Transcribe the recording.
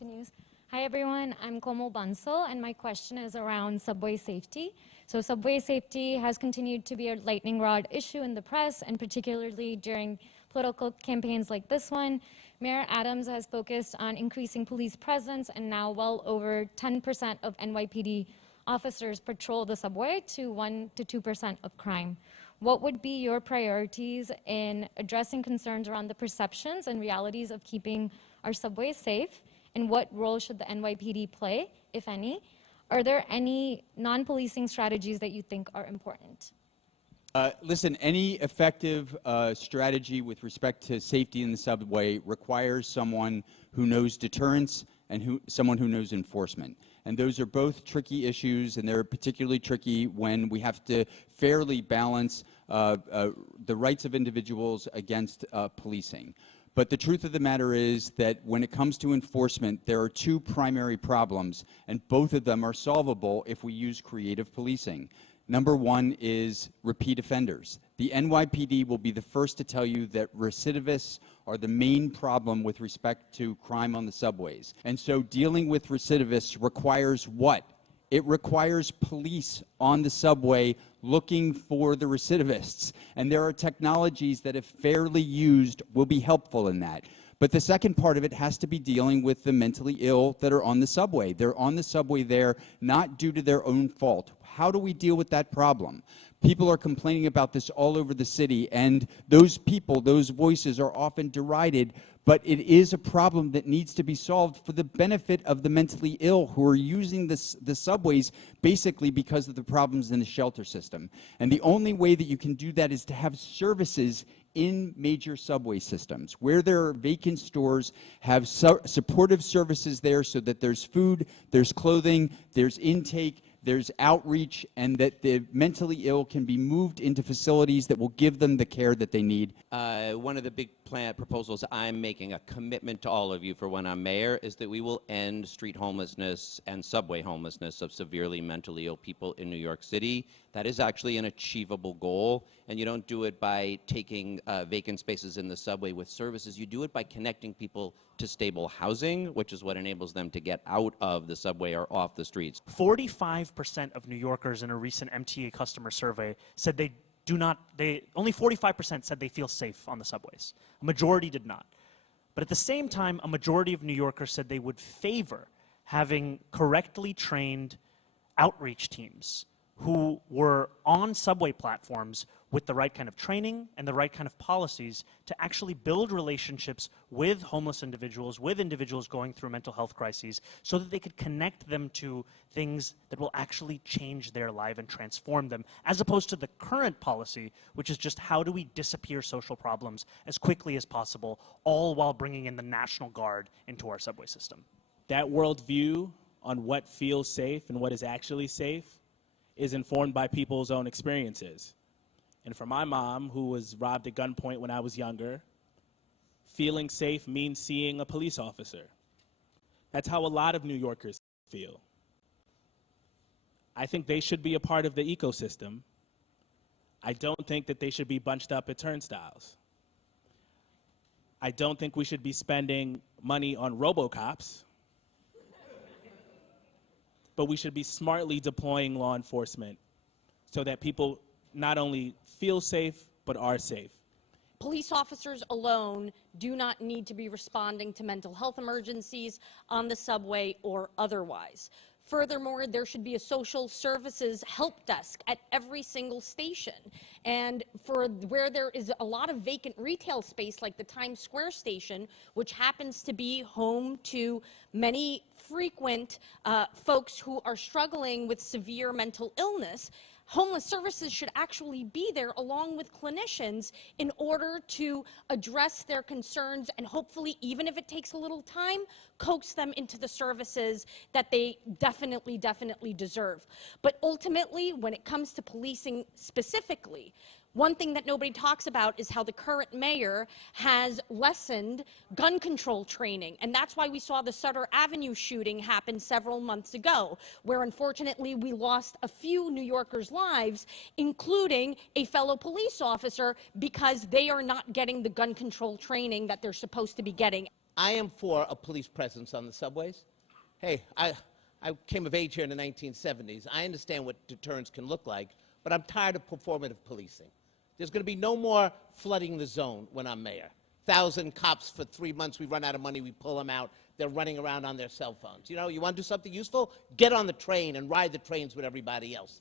News. Hi everyone, I'm Komal Bansal and my question is around subway safety. So subway safety has continued to be a lightning rod issue in the press and particularly during political campaigns like this one. Mayor Adams has focused on increasing police presence and now well over 10% of NYPD officers patrol the subway to 1 to 2% of crime. What would be your priorities in addressing concerns around the perceptions and realities of keeping our subways safe? And what role should the NYPD play, if any? Are there any non-policing strategies that you think are important? Listen, any effective strategy with respect to safety in the subway requires someone who knows deterrence and someone who knows enforcement. And those are both tricky issues, and they're particularly tricky when we have to fairly balance the rights of individuals against policing. But the truth of the matter is that when it comes to enforcement, there are two primary problems, and both of them are solvable if we use creative policing. Number one is repeat offenders. The NYPD will be the first to tell you that recidivists are the main problem with respect to crime on the subways. And so dealing with recidivists requires what? It requires police on the subway looking for the recidivists. And there are technologies that, if fairly used, will be helpful in that. But the second part of it has to be dealing with the mentally ill that are on the subway. They're on the subway there not due to their own fault. How do we deal with that problem? People are complaining about this all over the city, and those people, those voices are often derided, but it is a problem that needs to be solved for the benefit of the mentally ill who are using the subways basically because of the problems in the shelter system. And the only way that you can do that is to have services in major subway systems. Where there are vacant stores, have supportive services there so that there's food, there's clothing, there's intake, there's outreach, and that the mentally ill can be moved into facilities that will give them the care that they need. One of the big proposals I'm making, a commitment to all of you for when I'm mayor, is that we will end street homelessness and subway homelessness of severely mentally ill people in New York City. That is actually an achievable goal, and you don't do it by taking vacant spaces in the subway with services. You do it by connecting people to stable housing, which is what enables them to get out of the subway or off the streets. 45% of New Yorkers in a recent MTA customer survey said only 45% said they feel safe on the subways. A majority did not. But at the same time, a majority of New Yorkers said they would favor having correctly trained outreach teams who were on subway platforms with the right kind of training and the right kind of policies to actually build relationships with homeless individuals, with individuals going through mental health crises, so that they could connect them to things that will actually change their life and transform them, as opposed to the current policy, which is just how do we disappear social problems as quickly as possible, all while bringing in the National Guard into our subway system. That worldview on what feels safe and what is actually safe is informed by people's own experiences. And for my mom, who was robbed at gunpoint when I was younger, feeling safe means seeing a police officer. That's how a lot of New Yorkers feel. I think they should be a part of the ecosystem. I don't think that they should be bunched up at turnstiles. I don't think we should be spending money on RoboCops. But we should be smartly deploying law enforcement so that people not only feel safe, but are safe. Police officers alone do not need to be responding to mental health emergencies on the subway or otherwise. Furthermore, there should be a social services help desk at every single station. And for where there is a lot of vacant retail space, like the Times Square station, which happens to be home to many frequent folks who are struggling with severe mental illness, homeless services should actually be there along with clinicians in order to address their concerns and hopefully, even if it takes a little time, coax them into the services that they definitely deserve. But ultimately, when it comes to policing specifically, one thing that nobody talks about is how the current mayor has lessened gun control training. And that's why we saw the Sutter Avenue shooting happen several months ago, where unfortunately we lost a few New Yorkers' lives, including a fellow police officer, because they are not getting the gun control training that they're supposed to be getting. I am for a police presence on the subways. Hey, I came of age here in the 1970s. I understand what deterrence can look like, but I'm tired of performative policing. There's going to be no more flooding the zone when I'm mayor. 1,000 cops for 3 months, we run out of money, we pull them out. They're running around on their cell phones. You know, you want to do something useful? Get on the train and ride the trains with everybody else.